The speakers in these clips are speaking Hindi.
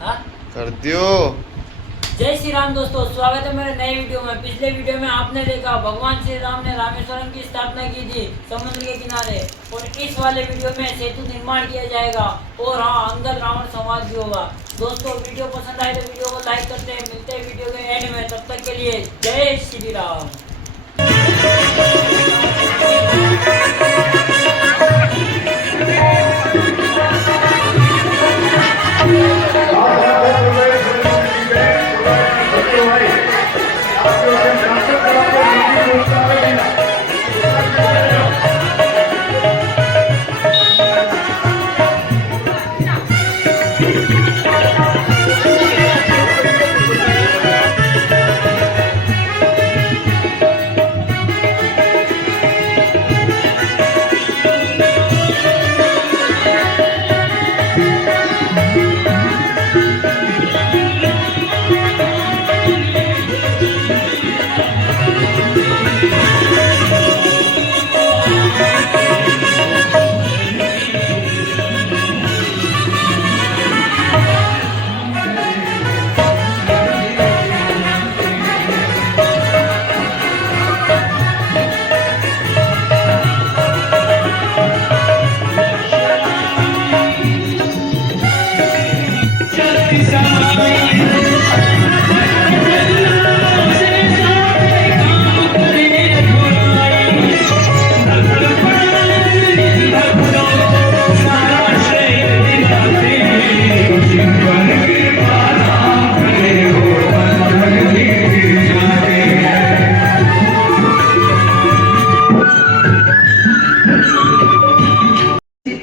हाँ? कर दियो। जय श्री राम दोस्तों, स्वागत है मेरे नए वीडियो में। पिछले वीडियो में आपने देखा भगवान श्री राम ने रामेश्वरम की स्थापना की थी समुद्र के किनारे, और इस वाले वीडियो में सेतु निर्माण किया जाएगा और हाँ, अंदर रावण संवाद भी होगा। दोस्तों, वीडियो पसंद आए तो वीडियो को लाइक करते हैं। मिलते हैं वीडियो के एंड में, तब तक के लिए जय श्री राम।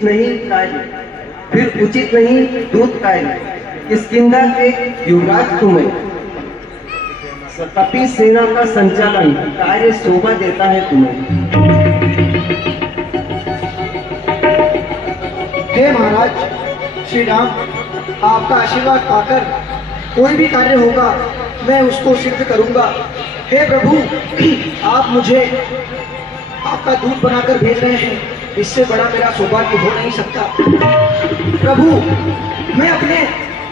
नहीं कार्य, फिर उचित नहीं दूत कार्य। किष्किंधा के युवराज तुम्हें कपि सेना का संचालन कार्य शोभा देता है तुम्हें। हे महाराज श्री राम, आपका आशीर्वाद पाकर कोई भी कार्य होगा मैं उसको सिद्ध करूंगा। हे प्रभु, आप मुझे आपका दूत बनाकर भेज रहे हैं, इससे बड़ा मेरा सौभाग्य हो नहीं सकता। प्रभु, मैं अपने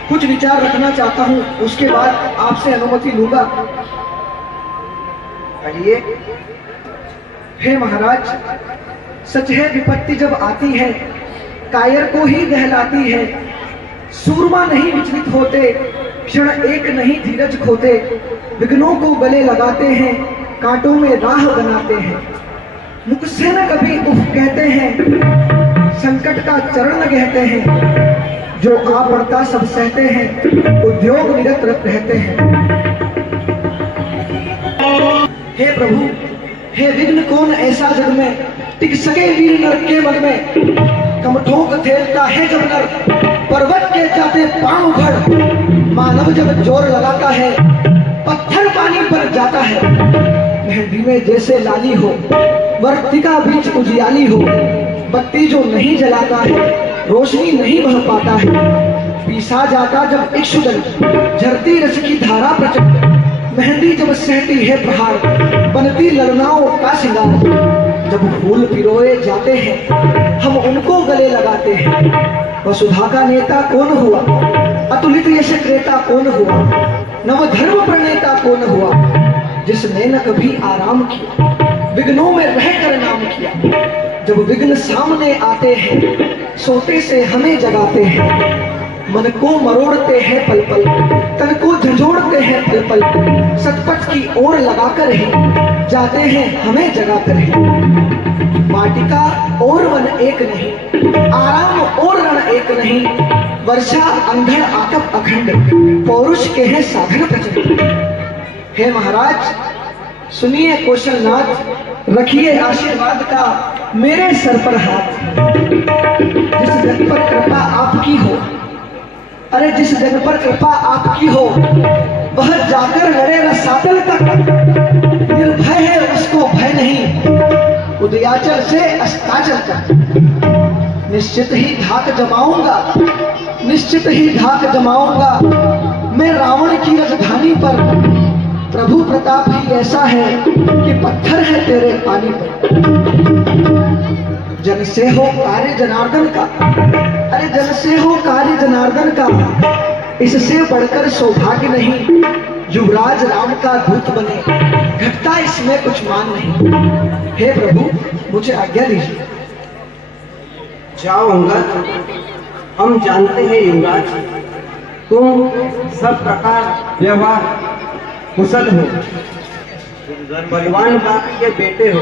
कुछ विचार रखना चाहता हूँ, उसके बाद आपसे अनुमति लूंगा। कहिए। हे महाराज, सच है विपत्ति जब आती है कायर को ही दहलाती है। सूरमा नहीं विचलित होते, क्षण एक नहीं धीरज खोते। विघ्नों को गले लगाते हैं, कांटों में राह बनाते हैं। मुख से न कभी उफ कहते हैं, संकट का चरण न कहते हैं। जो आ पड़ता सब सहते हैं, उद्योग निरत रहते हैं। हे प्रभु, हे विघ्न कौन ऐसा जग में टिक सके वीर नर के मन में। कमठों खेलता है जब नर, पर्वत के जाते पांव उखड़। मानव जब जोर लगाता है, पत्थर पानी पर जाता है। मेहंदी में जैसे लाली हो, वर्तिका बीच उजियाली हो। बत्ती जो नहीं जलाता है, रोशनी नहीं बह पाता है। पीसा जाता जब इक्षुदल, झरती रस की धारा प्रचंड। मेहंदी जब सहती है प्रहार, बनती ललनाओं का सिंगार। जब फूल पिरोए जाते हैं, हम उनको गले लगाते हैं। वसुधा का नेता कौन हुआ, अतुलित यश क्रेता कौन हुआ। नव धर्म प्रणेता कौन हुआ, जिसने न कभी आराम किया, विघ्नों में रहकर नाम किया। जब विघ्न सामने आते हैं, सोते से हमें जगाते हैं। मन को मरोड़ते हैं पल पल, तन को झंझोड़ते हैं पल पल। सतपथ की ओर लगाकर ही जाते हैं हमें जगाकर ही। वाटिका और वन एक नहीं, आराम और रण एक नहीं। वर्षा अंधड़ आतप अखंड, पौरुष के हैं साधन प्रचंड। हे महाराज सुनिए कौशलनाथ, रखिए आशीर्वाद का मेरे सर पर हाथ। जिस जन पर कृपा आपकी हो, अरे जिस जन पर कृपा आपकी हो, वह जाकर लड़े रसातल तक। निर्भय है उसको भय नहीं, उदयाचल से अस्ताचल तक। निश्चित ही धाक जमाऊंगा, निश्चित ही धाक जमाऊंगा मैं रावण की राजधानी पर। प्रभु प्रताप ही ऐसा है कि पत्थर है तेरे पानी पर। जन से हो कार्य जनार्दन का, अरे जन से हो कार्य जनार्दन का। इससे बढ़कर सौभाग्य नहीं, युवराज राम का दूत बने, घटता इसमें कुछ मान नहीं। हे प्रभु, मुझे आज्ञा दीजिए। जाओ अंगद, हम जानते हैं युवराज, तुम सब प्रकार व्यवहार कुशल हो, बलवान बाप के बेटे हो,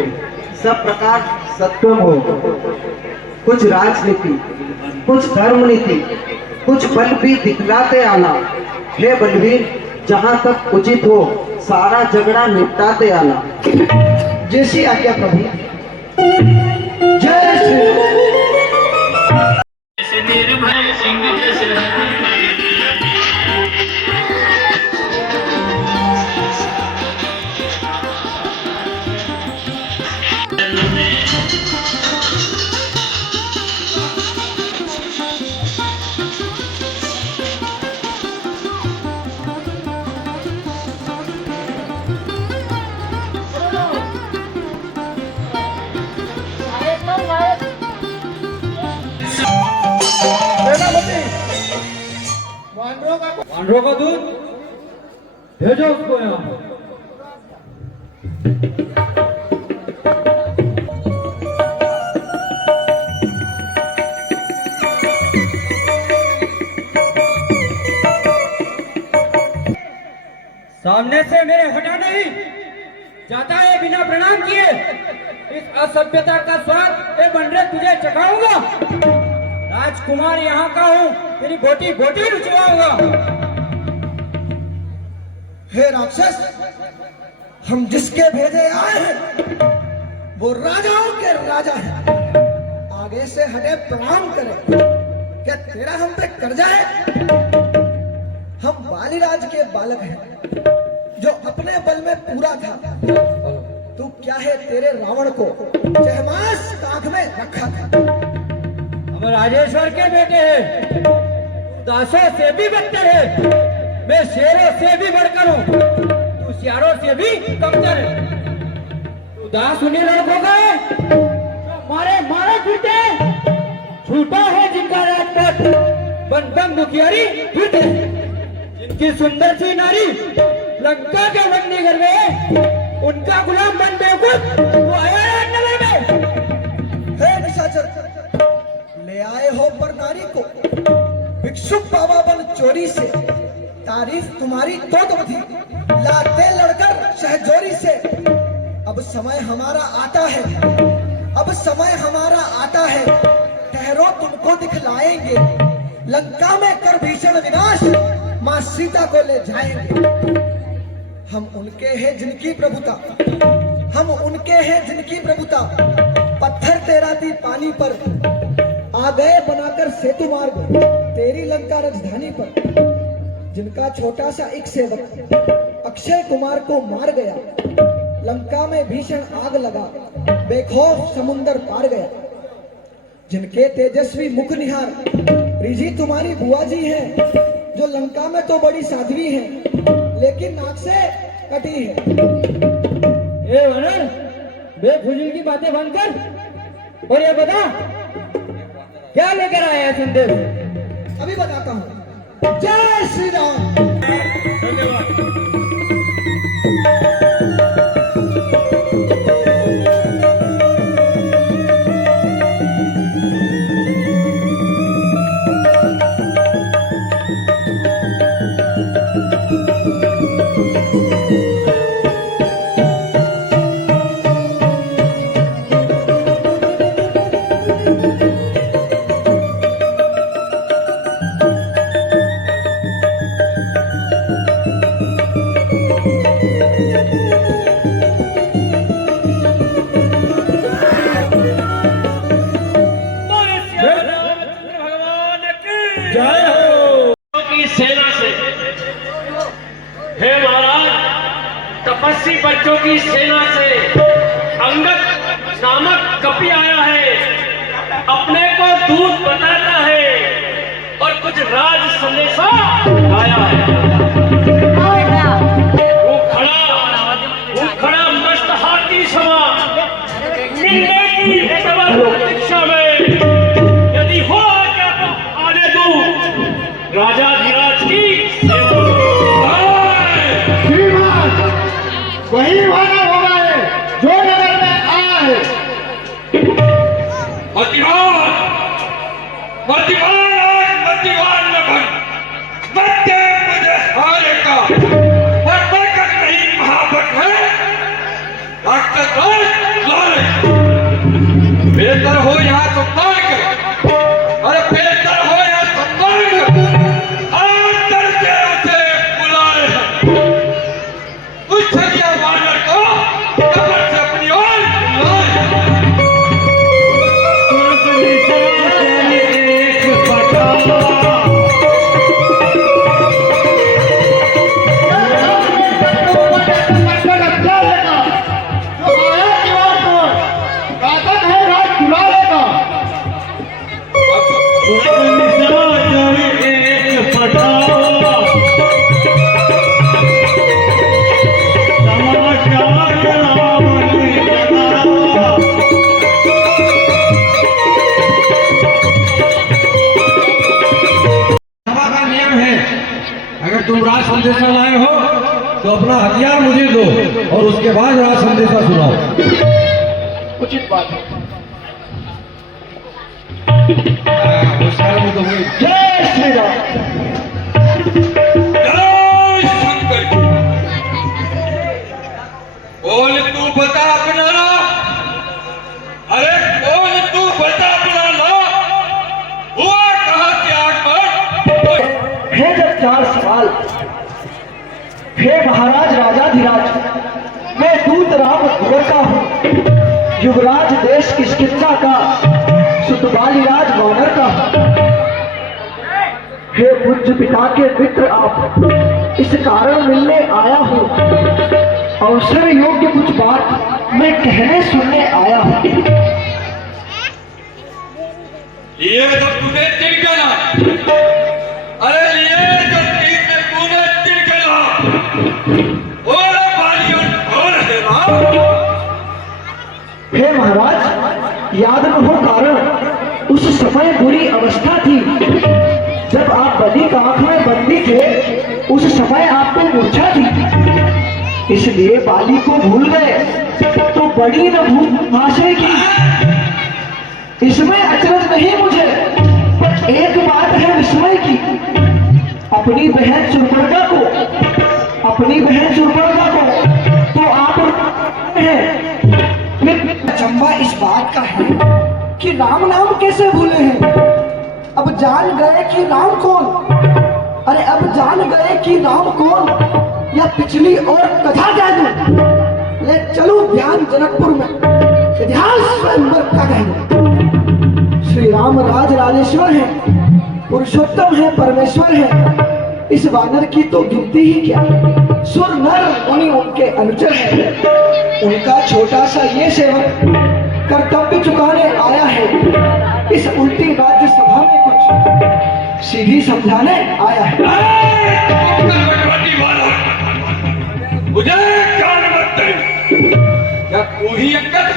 सब प्रकार सत्वम हो, कुछ राजनीति, कुछ धर्म नीति, कुछ बल भी दिखलाते आना। हे बलवीर, जहाँ तक उचित हो सारा झगड़ा निपटाते आना। जैसी आज्ञा प्रभु। जय श्री वानरों का दूध भेजो उसको यहाँ। सामने से मेरे हटा नहीं जाता है बिना प्रणाम किए। इस असभ्यता का स्वाद ए बंडरे तुझे चखाऊंगा। राजकुमार यहाँ का हूँ, तेरी बोटी बोटी रुचवाऊंगा। हे राक्षस, हम जिसके भेजे आए हैं वो राजाओं के राजा हैं। आगे से हटे, प्रणाम करें। क्या तेरा हम पे कर्जा है? हम बालीराज के बालक हैं जो अपने बल में पूरा था। तू क्या है, तेरे रावण को चहमास काख में रखा था। हम राजेश्वर के बेटे हैं, दासों से भी बदतर है। मैं शेरों से भी बढ़कर हूँ, तू सियारों से भी कमतर है। तू दास उन्हीं लड़कों का है मारे मारे छूटे, छूटा है जिनका राजपथ। बन बन दुखियारी छूटे, जिनकी सुंदर सी नारी लंका के अग्निगर में, उनका गुलाम बन बेवकूफ वो आया है नगर में। हे निशाचर, ले आए हो पर नारी को भिक्षुक बाबा बन चोरी से। तारीफ तुम्हारी तो थी, लाते लड़कर शहजोरी से। अब समय हमारा आता है, अब समय हमारा आता है। ठहरो, तुमको दिखलाएंगे। लंका में कर भीषण विनाश, मां सीता को ले जाएंगे। हम उनके हैं जिनकी प्रभुता, हम उनके हैं जिनकी प्रभुता। पत्थर तेराती पानी पर आ गए बनाकर सेतु मार्ग, तेरी लंका राजधानी पर। जिनका छोटा सा एक सेवक अक्षय कुमार को मार गया, लंका में भीषण आग लगा, बेखौफ समुंदर पार गया। जिनके तेजस्वी मुख निहार रिझी तुम्हारी बुआ जी हैं, जो लंका में तो बड़ी साध्वी हैं लेकिन नाक से कटी है। ए वानर, बेफुजील की बातें बंद कर और ये बता क्या लेकर आया है संदेश? अभी बताता हूँ। जय श्री राम। धन्यवाद। जय हो की सेना से। हे महाराज, तपस्वी बच्चों की सेना से अंगद नामक कपि आया है। अपने को दूत बताता है और कुछ राज संदेशा आया है। वो खड़ा मस्त हाथी समा मिलने की प्रतीक्षा में। यदि हो आने दो राजा धीराज की वही वानर होगा है जो नगर में आया है। मतिवान मतिवान आज मतिवान न बन, मत दे मुझे हारे का, और बरकत नहीं महाबत है डॉक्टर लाले। बेहतर हो यहाँ सम्मान कर, अरे बेहतर हो यहाँ सम्मान कर, अंदर से उसे बुलाए उस छलिया वानर को कब्र से अपनी ओर बुलाए। सभा का नियम है, अगर तुम राज संदेशा लाए हो तो अपना हथियार मुझे दो और उसके बाद राज संदेशा सुनाओ। उचित बात है। होशियार में तो हुई। जय श्री राम। जय शंकर। बोल तू बता अपना नाम, अरे बोल तू बता अपना नाम, हुआ कहाँ से आगमन? है जब 4 सवाल, हे महाराज राजाधिराज, मैं दूत राम कुंवर का हूँ, युवराज देश किष्किंधा का, सुतबालीराज वानर का हूँ। हे पूज्य पिता के मित्र आप, इस कारण मिलने आया हूँ, अवसर योग्य कुछ बात मैं कहने सुनने आया हूँ। ये तो तूने तिनकना, अरे ये जो तीन में तूने तिनकना, और बालियों और है राम। हे महाराज, याद न हो कारण उस समय बुरी अवस्था थी जब आप बलि का आंख में बंदी थे, उस समय आपको मूर्छा थी, इसलिए बाली को भूल गए तो बड़ी न भूल आशय की। इसमें अचरज नहीं मुझे, पर एक बात है विस्मय की, अपनी बहन सुर्पणखा को तो आप हैं, चंबा इस बात का है कि राम नाम कैसे भूले हैं। अब जान गए कि राम कौन, अरे अब जान गए कि राम कौन, या पिछली और कथा कह दूं, ले चलो ध्यान जनकपुर में इतिहास स्वयंवर का कह दूं। श्री राम राज राजेश्वर है, पुरुषोत्तम है, परमेश्वर है, इस वानर की तो गिनती ही क्या, सुर नर मुनि उनके अनुचर है। उनका छोटा सा ये सेवक कर्तव्य चुकाने आया है, इस उल्टी राज्य सभा में कुछ सीधी समझाने आया है। भगवती वाला मुझे ज्ञान मत दे, क्या तू ही अंगद,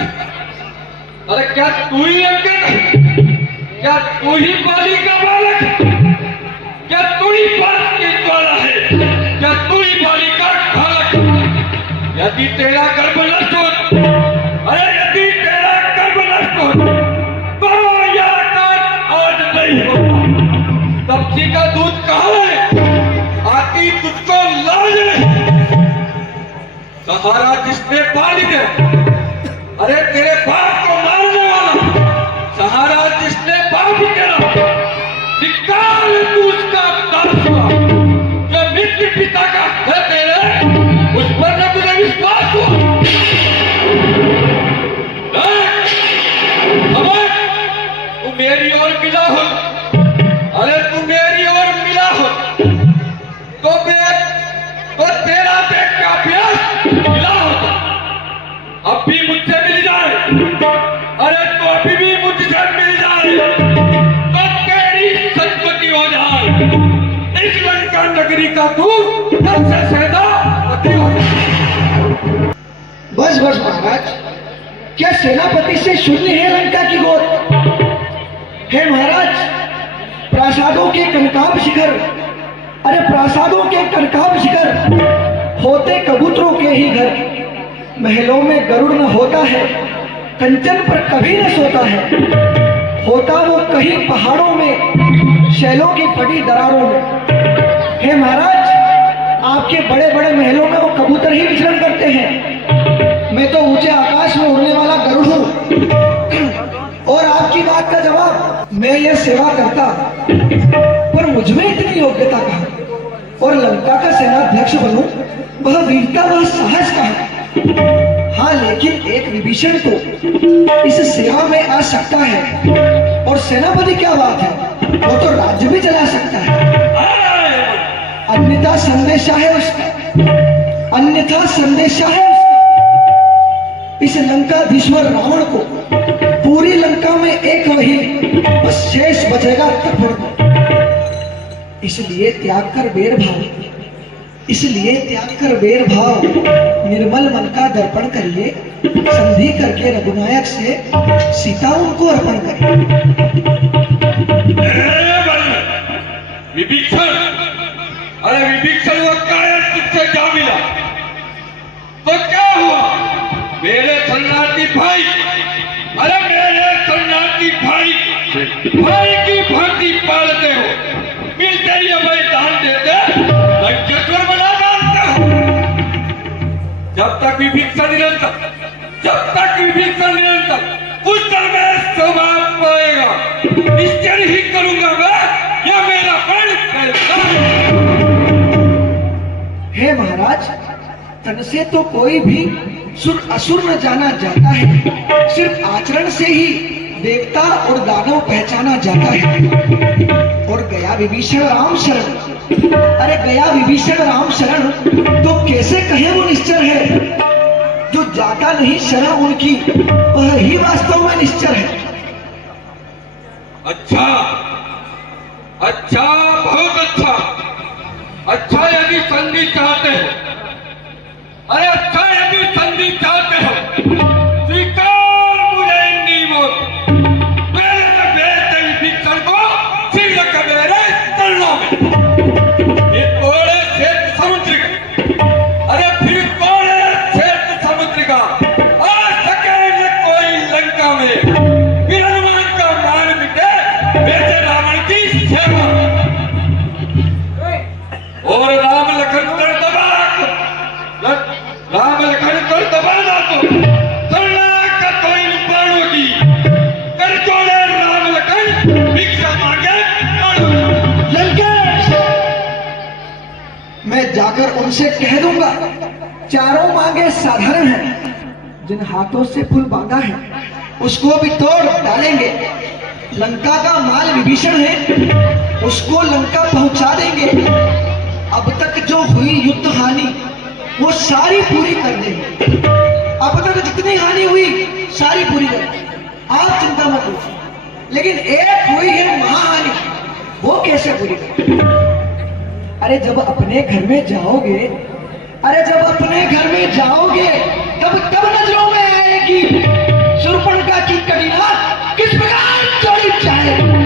अरे क्या तू ही अंगद, क्या तू ही बाली का बालक, क्या तू ही बालक की ज्वाला है, क्या तू ही बाली का ढालक। यदि तेरा गर्भ नष्ट हो, अरे यदि तेरा गर्भ नष्ट हो तो यह कार्य आज नहीं होगा। सब्जी का दूध कहाँ है, आती तुझको लाज है। सहारा जिसने पाली दे, अरे तेरे बाप को मारने वाला सहारा जिसने बाप तेरा, निकाल तू उसका दास हुआ, जो मित्र पिता का है तेरे, उस पर न तुझे विश्वास हुआ। तू मेरी ओर मिला हो, अरे तू मेरी ओर मिला हो तो तेरा देख का अभ्यास मिला होता। अब भी मुझसे मिल जाए, अरे तो अभी भी मुझसे मिल जाए तो तेरी सदगति हो जाए। इस लंका नगरी का तू सबसे सैदा पति हो जाए। बस बस महाराज, क्या सेनापति से शून्य है लंका की गोद। हे महाराज, प्रासादों के कनकाभ शिखर, अरे प्रासादों के कनकाभ शिखर होते कबूतरों के ही घर, महलों में गरुड़ न होता है, कंचन पर कभी न सोता है। होता वो कहीं पहाड़ों में, शैलों की फटी दरारों में। हे महाराज, आपके बड़े बड़े महलों में वो कबूतर ही विचरण करते हैं। मैं तो ऊंचे आकाश में उड़ने वाला गरुड़ हूँ। और आपकी बात का जवाब, मैं ये सेवा करता, पर मुझमें इतनी योग्यता कहाँ? और लंका का सेनाध्यक्ष बनूं, वह वीरता वह साहस कहाँ? हाँ, लेकिन एक विभीषण तो इस सेवा में आ सकता है। और सेनापति क्या बात है, वो तो राज्य भी चला सकता है। अन्यथा संदेशा है उसका, अन्यथा संदेशा है उसका। इस लंकाधीश्वर रावण को पूरी लंका में एक वही बस शेष बचेगा तर्पण। इसलिए त्याग कर बेर भाव, इसलिए त्याग कर बेर भाव, निर्मल मन का दर्पण करिए। संधि करके रघुनायक से सीता उनको अर्पण करिए। विभीषण, अरे विभीषण, वो कायर तुझसे क्या मिला? तो क्या हुआ? मेरे सन्नाटी भाई, अरे मेरे सन्नाटी भाई, भाई की भांति पालते हो, मिलते ही अभय दान देते, लंकेश्वर बना डालते हो। जब तक विभीषण निरंतर, जब तक विभीषण निरंतर उस दल में स्वभाव पाएगा, निश्चय ही करूंगा मैं, यह मेरा प्रण है। हे महाराज, तन से तो कोई भी सुर असुर न जाना जाता है, सिर्फ आचरण से ही देवता और दानव पहचाना जाता है। और गया विभीषण राम शरण, अरे गया विभीषण राम शरण, तो कैसे कहे वो निश्चर है? जो जाता नहीं शरण उनकी, वह ही वास्तव में निश्चर है। अच्छा, अच्छा, बहुत अच्छा, अच्छा यदि संधि चाहते हो, अरे अच्छा यदि संधि चाहते हो, स्वीकार मुझे नीमों, मेरे से भेजते विभीषण को शीघ्र कर मेरे चरणों में। ये कोड़े श्वेत समुद्र का, अरे फिर कोड़े श्वेत समुद्र का आ सके न कोई लंका में, फिर हनुमान का मान मिटे, बेटे रावण की सेवा। और राम लखन कर दबा, राम लखन कर दबाना तो करना का तो इन प्राणों की कर जोड़े राम लखन भिक्षा मांगे लंकेश, मैं जाकर उनसे कह दूंगा, चारों मांगे साधारण हैं, जिन हाथों से फूल बांधा है उसको भी तोड़ डालेंगे। लंका का माल विभीषण है, उसको लंका पहुंचा देंगे। अब तक जो हुई युद्ध हानि वो सारी पूरी कर देंगे। अब तक जितनी हानि हुई सारी पूरी कर देंगे, आप चिंता मत कीजिए। लेकिन एक हुई है महाहानि, वो कैसे पूरी करेंगे? अरे जब अपने घर में जाओगे, अरे जब अपने घर में जाओगे, तब नजरों में आएगी शूर्पणखा की कड़ीना किस प्रकार चोरी जाए।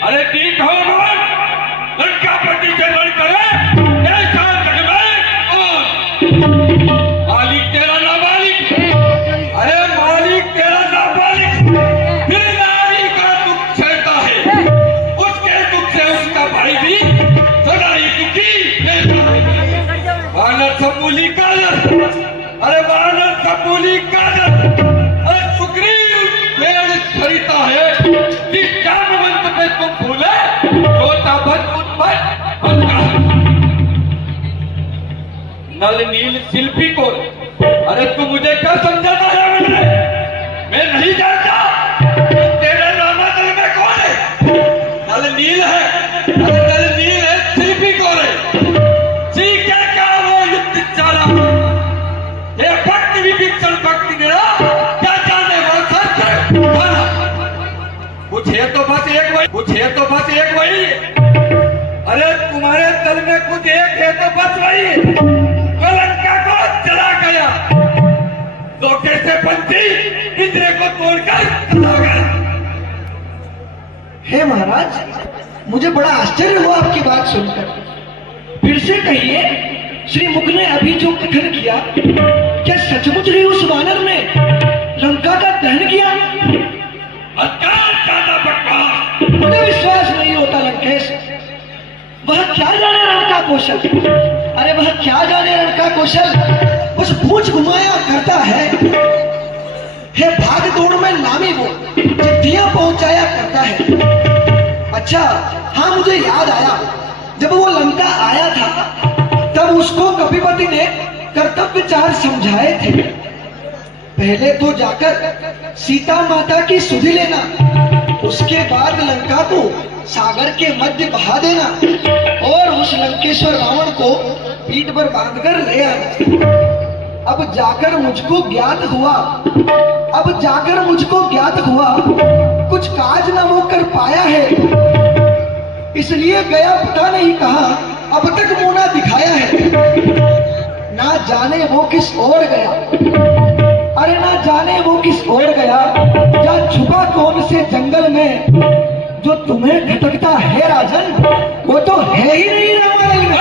अरे ठीक हो मन, लंका पट्टी से लड़ करे ऐसा मालिक तेरा नाबालिग, अरे मालिक तेरा नाबालिग, फिर नारी का दुख सहता है, उसके दुख से उसका भाई भी सदा ही दुखी रहता है। वानर सबूली काजल, अरे वानर सबूली काजल, अरे सुग्रीव पेड़ सरिता है, जिस जामवंत पे तुम भूले रोता बन उत्पन्न नल नील शिल्पी को, अरे तू मुझे क्या समझाता है? मैं नहीं जानता तेरे रामा दल में कौन है? नल नील है, अरे नल नील है, शिल्पी कौन है? ठीक है, क्या वो युद्ध चाला, ये भक्ति विभीषण भक्ति मेरा क्या जाने वो सच है। पूछे तो बस एक वही, पूछे तो बस एक वही, अरे तुम्हारे दल में कुछ एक है तो बस वही, लंका को चला गया, धोखे से पंछी इंद्र को तोड़कर चला गया। हे महाराज, मुझे बड़ा आश्चर्य हुआ आपकी बात सुनकर। फिर से कहिए, श्री मुख ने अभी जो कथन किया, क्या सचमुच ही उस वानर ने लंका का दहन किया? मुझे विश्वास नहीं होता लंकेश। वह क्या जाने रण का कौशल, अरे वह क्या जाने रण का कौशल, उस पूंछ घुमाया करता है, भाग दौड़ में नामी वो चिट्ठियां पहुंचाया करता है। अच्छा हाँ, मुझे याद आया, जब वो लंका आया था तब उसको कपिपति ने कर्तव्यचार समझाए थे। पहले तो जाकर सीता माता की सुधि लेना, उसके बाद लंका को सागर के मध्य बहा देना और उस लंकेश्वर रावण को पीठ पर बांधकर ले आना। अब जाकर मुझको ज्ञात हुआ कुछ काज न वो कर पाया है, इसलिए गया पता नहीं कहां, अब तक मुंह ना दिखाया है। ना जाने वो किस ओर गया, अरे ना जाने वो किस ओर गया, जा छुपा कौन से जंगल में, जो तुम्हें खटकता है राजन, वो तो है ही नहीं रामायण में।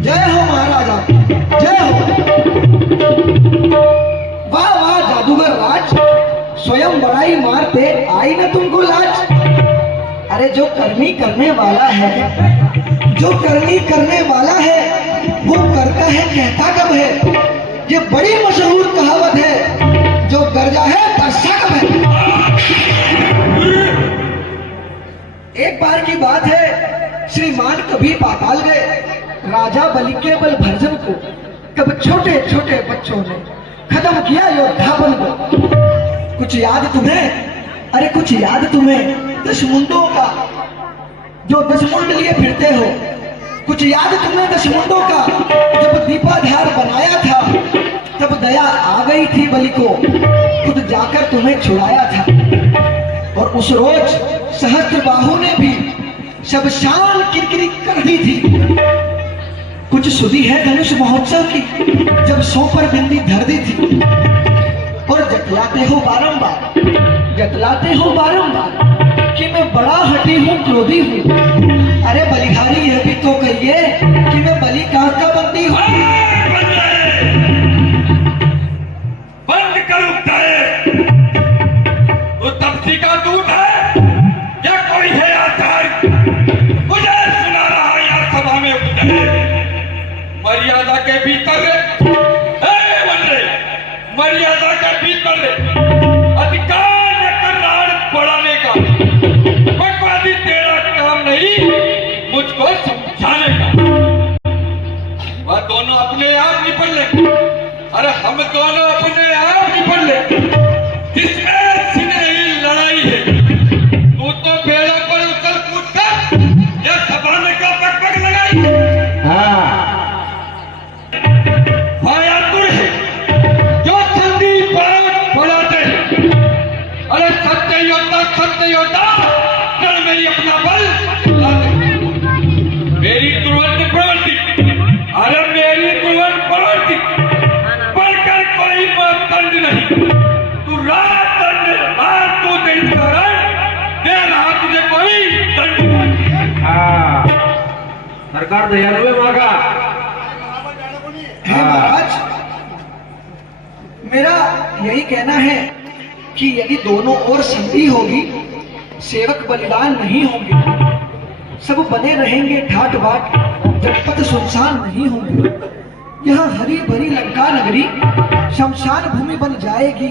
जय हो महाराजा, जय हो। वाह वाह जादूगर राज, स्वयं बड़ाई मारते आई ना तुमको लाज। अरे जो करनी करने वाला है, वो करता है कहता कब है। ये बड़ी मशहूर कहावत है, जो गरजा है तरसा कब है। एक बार की बात है, श्रीमान कभी पाताल गए, राजा बलि के बल भर्जन को कब छोटे छोटे बच्चों ने खत्म किया योद्धापन को। कुछ याद तुम्हें, अरे कुछ याद तुम्हें दशमुंडों का, जो दशमुंड लिए फिरते हो। कुछ याद तुम्हें दशमुंडों का, जब दीपाधार बनाया था तब दया आ गई थी बलि को, खुद जाकर तुम्हें छुड़ाया था। और उस रोज सहस्त्रबाहु ने भी शबशान किरकिरी कर दी थी। कुछ सुधी है धनुष महोत्सव की, जब सौ पर बिंदी धर दी थी। और जतलाते हो बारंबार कि मैं बड़ा हठी हूँ, क्रोधी हूँ। अरे बलिहारी यह भी तो कहिए कि मैं बलि कहाँ का बंदी हूँ। बंद कर उठाए, वो तपसी का दूध है या कोई है आचार्य? मुझे सुना रहा यार सभा में उठे, मर्यादा के भीतर मर्यादा के भीतर अधिकार लेकर राण बढ़ाने का बकवादी तेरा काम नहीं, मुझको समझाने का। वह दोनों अपने आप निपट ले, अरे हम दोनों अपने आप निपट ले। किसमें सिनेही लड़ाई है? तू तो बेड़ों पर उतर कूद कर या सभाने का बकबक लगाई। सत्य योद्धा कर मेरी अपना बल मेरी तुरंत प्रवृत्ति, अरे मेरी तुरंत प्रवृत्ति बढ़कर कोई दंड नहीं। तू रात दंड रात तू दिन कारण दे रहा, तुझे कोई दंड नहीं। सरकार दयालु है मांगा। महाराज, मेरा यही कहना है कि यदि दोनों ओर संधि होगी, सेवक बलिदान नहीं होंगे, सब बने रहेंगे ठाट बाट, जनपद सुनसान नहीं होंगे। यह हरी भरी लंका नगरी शमशान भूमि बन जाएगी,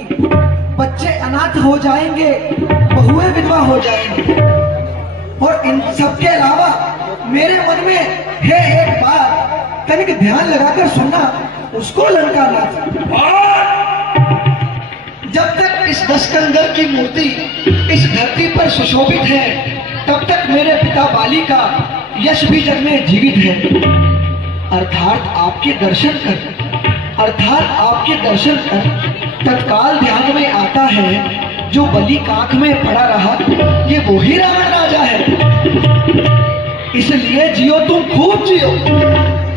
बच्चे अनाथ हो जाएंगे, बहुएं विधवा हो जाएंगी। और इन सब के अलावा मेरे मन में है एक बात, तनिक ध्यान लगाकर सुनना, उसको लंका नाथ। जब तक इस दशकंदर की मूर्ति इस धरती पर सुशोभित है, तब तक मेरे पिता बाली का यश भी जग में जीवित है। अर्थात आपके दर्शन कर तत्काल ध्यान में आता है, जो बलि काख में पड़ा रहा ये वही रावण राजा है। इसलिए जियो तुम खूब जियो,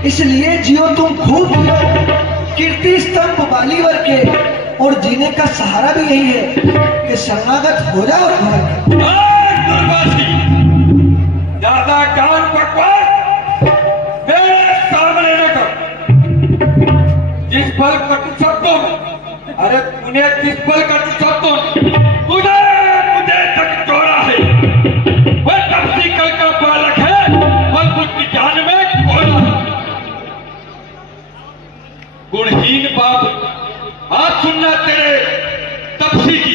इसलिए जियो तुम खूब जियो, कीर्ति स्तंभ बालीवर के, और जीने का सहारा भी यही है कि शरणागत हो जाओ ज्यादा ज्ञान बकवास मेरे सामने न कर। जिस पल कटु शब्दों में, अरे तूने जिस पल कटु शब्दों मुझे तक जोड़ा है, वह तपसी कल का बालक है और बुद्धि ज्ञान में कोला। गुणहीन बाप बात सुनना तेरे तपसी की,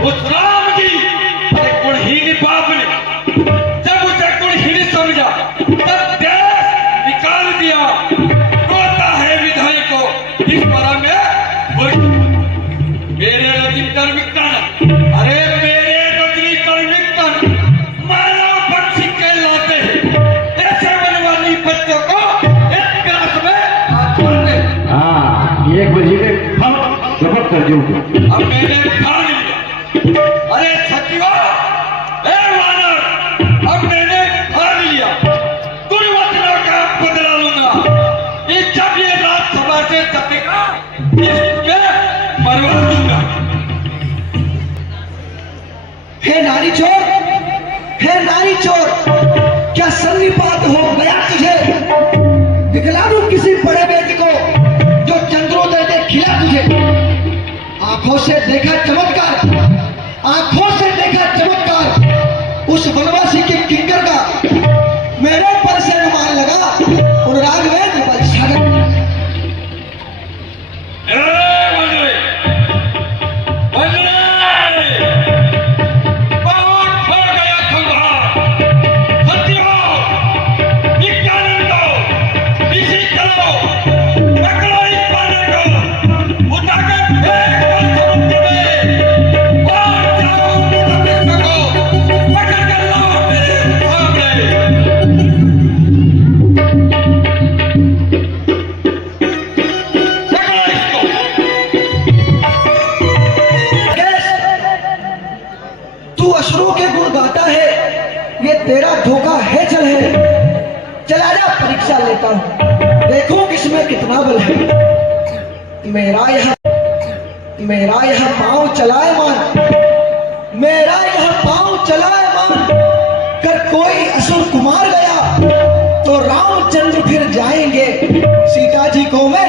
उस राम की गुणहीन बाप ने जब उसे गुणहीन समझा तब देश निकाल दिया। रोता है विधायक को इस पर मेरे रजनीकर विक्टन, अरे मेरे रजनीकर विक्टन मानव पक्षी कहलाते हैं। ऐसे बनवानी बच्चों को एक क्लास में छोड़ते। हाँ, 1 बजे में हम जबरदस्त कर दूंगा। अब मैंने ठान लिया, अरे सचिवा, ए वानर, अब मैंने ठान लिया, दुर्वचनों का बदला लूंगा। ये जब ये रात सभा से चलेगा, इसमें मरवा दूंगा। हे नारी चोर, हे नारी चोर, क्या सन्निपात हो गया तुझे? दिखला दूं किसी बड़े बेटे को जो चंद्रोदय ने खिला तुझे। आंखों से देखा चमत्कार, आंखों से देखा चमत्कार, उस वनवासी के किंकर का मेरे पर से अनुमान लगा। उन राघवेंद्र वैशाखर तेरा धोखा है। चला जा, परीक्षा लेता हूं, देखो किसमें कितना बल है। मेरा यह पांव चलायमान, मेरा यह पांव चलायमान कर कोई असुर कुमार गया तो रामचंद्र फिर जाएंगे सीता जी को मैं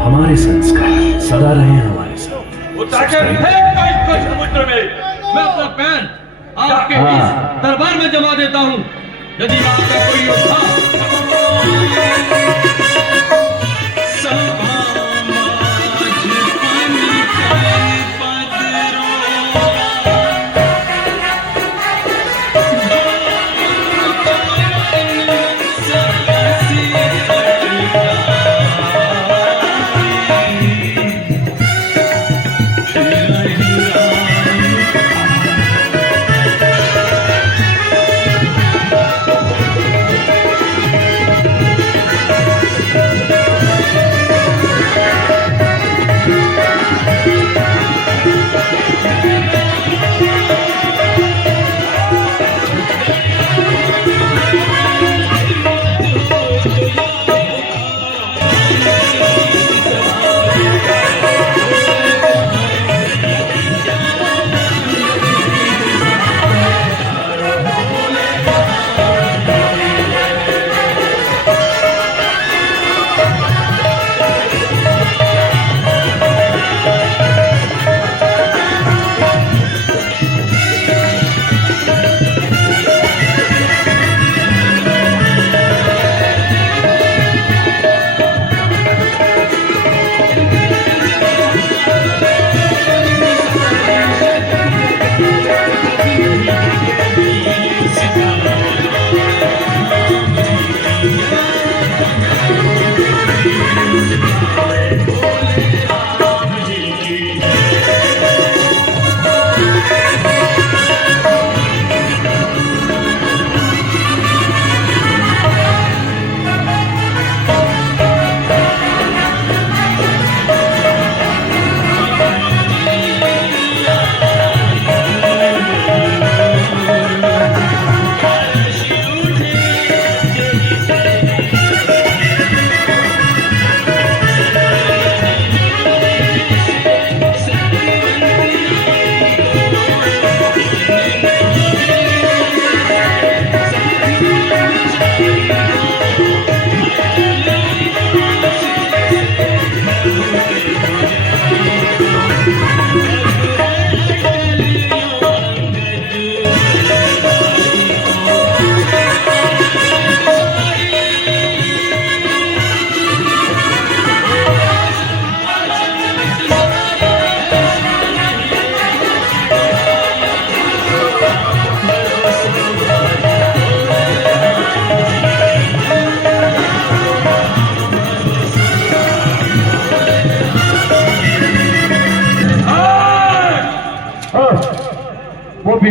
हमारे संस्कार सदा रहे हमारे साथ। उठाकर फेंको इसको समुद्र में। मैं अपना पैन आपके इस दरबार में जमा देता हूँ। यदि आपका कोई योद्धा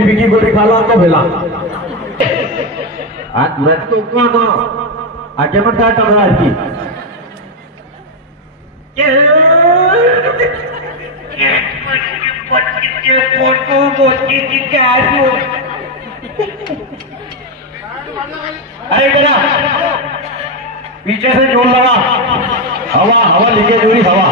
बिकी गोली खाला तो भेला आज तुरंत तो कौन आगे मत डाटा बना की अरे बेटा पीछे से जोर लगा, हवा हवा लीकेज हो रही हवा।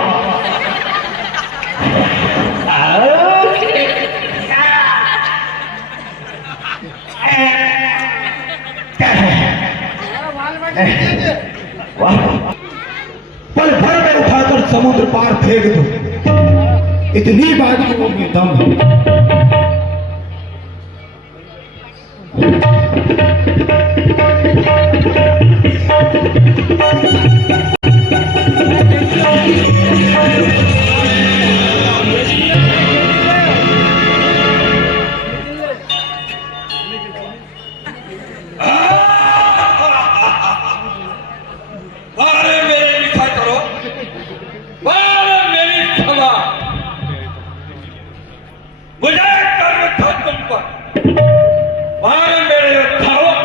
पल भर में उठाकर समुद्र पार फेंक दो, इतनी बाजियों में दम है। अरे मेरे लिखा करो, अरे मेरी क्षमा, मुझे कर्म था तुम पर, अरे मेरे योद्धाओं,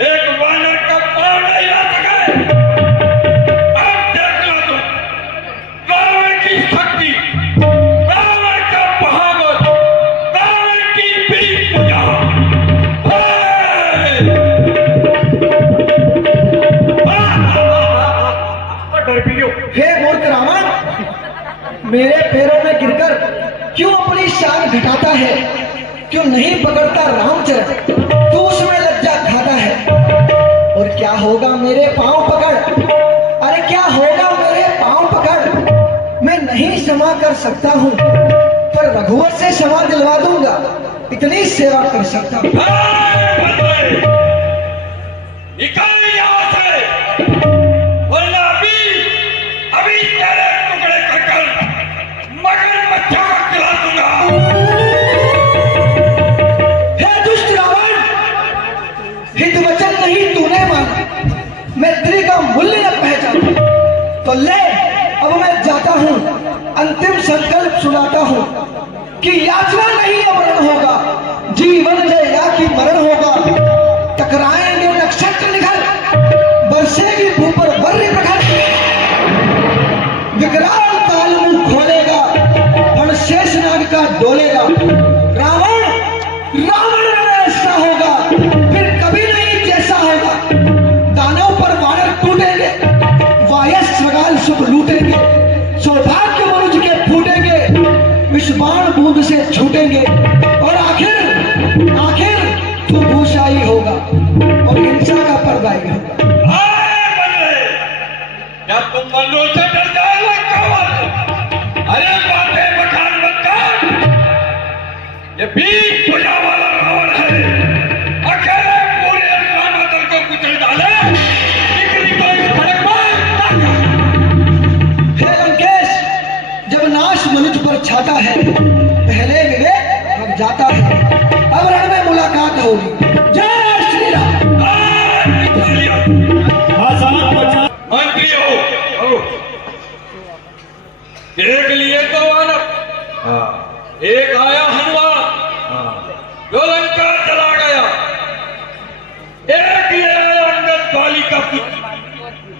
एक वानर का पांव नहीं ला सके। अब देखना तुम, रावण की शक्ति, रावण का बहादुर, रावण की बड़ी पूजा। हे मूर्ख रावण, मेरे पैरों में गिरकर क्यों अपनी शान घटाता है? क्यों नहीं पकड़ता रामचरण? तू उसमें लज्जा खाता है। और क्या होगा मेरे पांव पकड़? अरे क्या होगा मेरे पांव पकड़? मैं नहीं क्षमा कर सकता हूँ, पर रघुवर से क्षमा दिलवा दूंगा, इतनी सेवा कर सकता हूँ। निकाल यहाँ से, वरना अभी तेरे टुकड़े कर मगरमच्छों को खिला दूंगा। हे दुष्ट रावण, हित वचन नहीं तूने माना, मैत्री का मूल्य न पहचाना, तो ले अब मैं जाता हूँ, अंतिम संकल्प सुनाता हूँ कि याचना नहीं अमरण होगा, जीवन जया की मरण होगा। टकराएंगे नक्षत्र निखर, बरसेगी भू पर वर्य प्रखर, विकराल काल मुंह खोलेगा, फण शेषनाग का डोलेगा। रावण रावण ऐसा होगा, फिर कभी नहीं जैसा होगा। दानव पर वानर टूटेंगे, वायस श्रगाल सुख लूटेंगे, सौभाग्य मनुज के फूटेंगे, विष बाण बूंद से छूटेंगे, और आखिर आखिर तू भूषाई होगा और हिंसा का पर्दाई होगा। क्या तुम मनो से डर जाएगा? अरे बातें बखान मत कर, ये बीच पूजा वाला रावण है, अकेले पूरे रामादल को कुचल डाले, निकली तो इस खड़क में ताकत। हे लंकेश, जब नाश मनुज पर छाता है, पहले विवेक भग जाता है। अब रण में मुलाकात होगी। जय श्री राम। मंत्री हो, एक लिए तो वानर, एक आया हनुमान, जो लंका चला गया, एक ये आया अंगद बाली का पुत्र,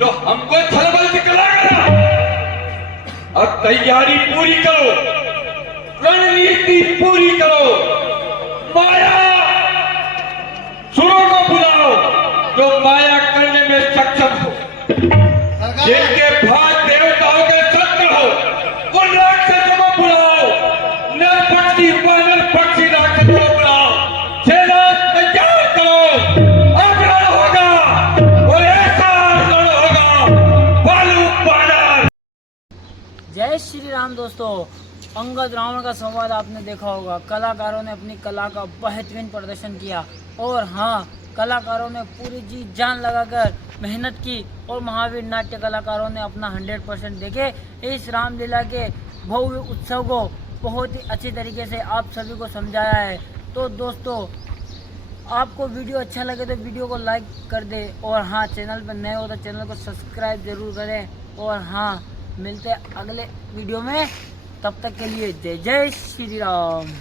जो हमको छलबल दिखला गया। अब तैयारी पूरी करो, रणनीति पूरी करो, माया सुरों को बुलाओ, जो माया करने में सक्षम हो, जिनके भाग देवताओं के शस्त्र हो, उन राक्षसों को बुलाओ, नर पक्षी वानर पक्षी राक्षसों को बुलाओ, सेना तैयार करो, अब रण होगा और ऐसा रण होगा बालू बानर। जय श्री राम दोस्तों। अंगद रावण का संवाद आपने देखा होगा। कलाकारों ने अपनी कला का बेहतरीन प्रदर्शन किया, और हाँ, कलाकारों ने पूरी जी जान लगाकर मेहनत की, और महावीर नाट्य कलाकारों ने अपना 100% देके इस रामलीला के भव्य उत्सव को बहुत ही अच्छी तरीके से आप सभी को समझाया है। तो दोस्तों, आपको वीडियो अच्छा लगे तो वीडियो को लाइक कर दे, और हाँ, चैनल पर नए हो तो चैनल को सब्सक्राइब जरूर करें। और हाँ, मिलते हैं अगले वीडियो में, तब तक के लिए जय जय श्री राम।